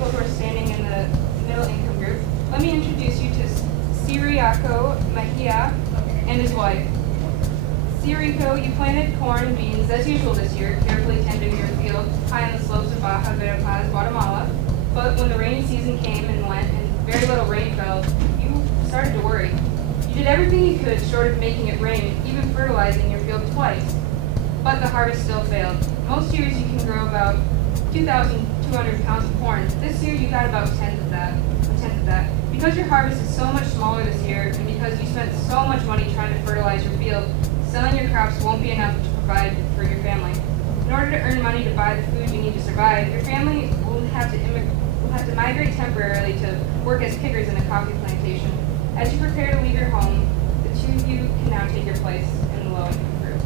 people who are standing in the middle income group, let me introduce you to Ciriaco Mejia and his wife. Ciriaco, you planted corn and beans as usual this year, carefully tending your field high on the slopes of Baja Verapaz, Guatemala. But when the rainy season came and went and very little rain fell, you started to worry. You did everything you could short of making it rain, even fertilizing your field twice. But the harvest still failed. Most years you can grow about 2,200 pounds of corn. This year you got about a tenth of that. Because your harvest is so much smaller this year, and because you spent so much money trying to fertilize your field, selling your crops won't be enough to provide for your family. In order to earn money to buy the food you need to survive, your family will have to migrate temporarily to work as pickers in a coffee plantation. As you prepare to leave your home, the two of you can now take your place in the low-income group.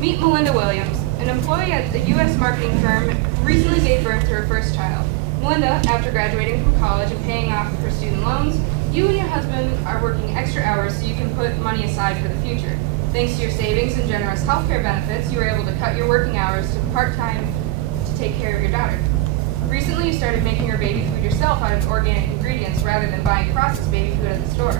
Meet Melinda Williams, an employee at the U.S. marketing firm who recently gave birth to her first child. Melinda, after graduating from college and paying off her student loans, you and your husband are working extra hours so you can put money aside for the future. Thanks to your savings and generous health care benefits, you were able to cut your working hours to part-time to take care of your daughter. Recently, you started making your baby food yourself out of organic ingredients rather than buying processed baby food at the store.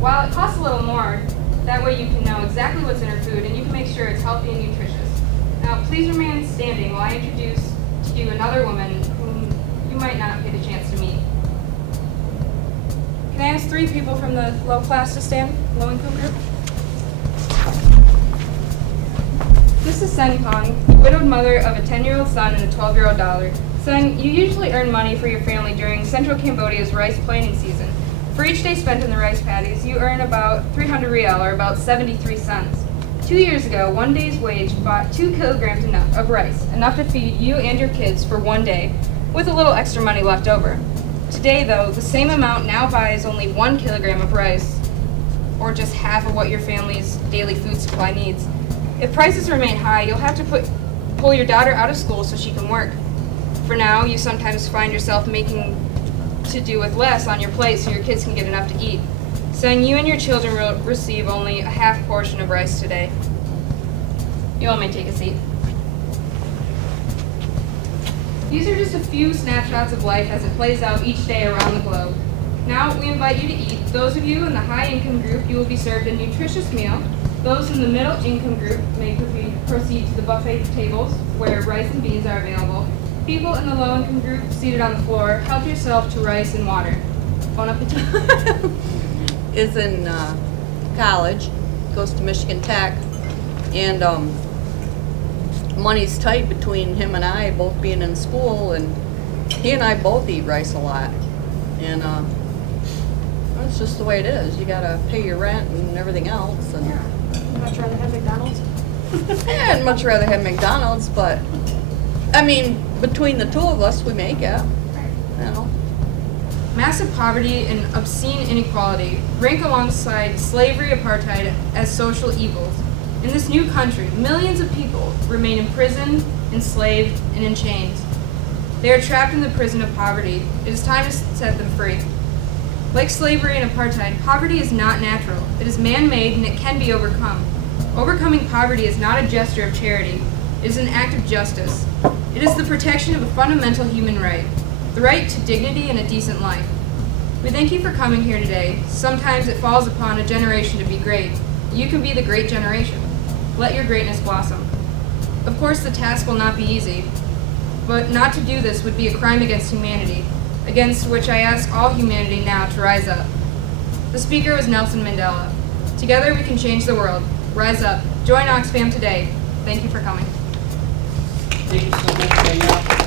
While it costs a little more, that way you can know exactly what's in her food and you can make sure it's healthy and nutritious. Now, please remain standing while I introduce to you another woman whom you might not get a chance to meet. Can I ask 3 people from the low class to stand, low-income group? This is Sen Kong, the widowed mother of a 10-year-old son and a 12-year-old daughter. Sen, you usually earn money for your family during central Cambodia's rice planting season. For each day spent in the rice paddies, you earn about 300 rial, or about 73 cents. 2 years ago, one day's wage bought 2 kilograms of rice, enough to feed you and your kids for one day, with a little extra money left over. Today, though, the same amount now buys only 1 kilogram of rice, or just half of what your family's daily food supply needs. If prices remain high, you'll have to pull your daughter out of school so she can work. For now, you sometimes find yourself making to do with less on your plate so your kids can get enough to eat. Saying you and your children will receive only a half portion of rice today. You all may take a seat. These are just a few snapshots of life as it plays out each day around the globe. Now we invite you to eat. Those of you in the high-income group, you will be served a nutritious meal. Those in the middle-income group may proceed to the buffet tables where rice and beans are available. People in the low-income group seated on the floor, help yourself to rice and water. Bon appetit. Is in college, goes to Michigan Tech, and money's tight between him and I, both being in school, and he and I both eat rice a lot. And that's just the way it is. You gotta pay your rent and everything else. And yeah. I'd much rather have McDonald's. Yeah, I'd much rather have McDonald's, but I mean, between the two of us, we make it. You know. Massive poverty and obscene inequality rank alongside slavery, apartheid as social evils. In this new country, millions of people remain imprisoned, enslaved, and in chains. They are trapped in the prison of poverty. It is time to set them free. Like slavery and apartheid, poverty is not natural. It is man-made and it can be overcome. Overcoming poverty is not a gesture of charity. It is an act of justice. It is the protection of a fundamental human right, the right to dignity and a decent life. We thank you for coming here today. Sometimes it falls upon a generation to be great. You can be the great generation. Let your greatness blossom. Of course, the task will not be easy, but not to do this would be a crime against humanity, against which I ask all humanity now to rise up. The speaker was Nelson Mandela. Together we can change the world. Rise up. Join Oxfam today. Thank you for coming. Thank you so much, Danielle.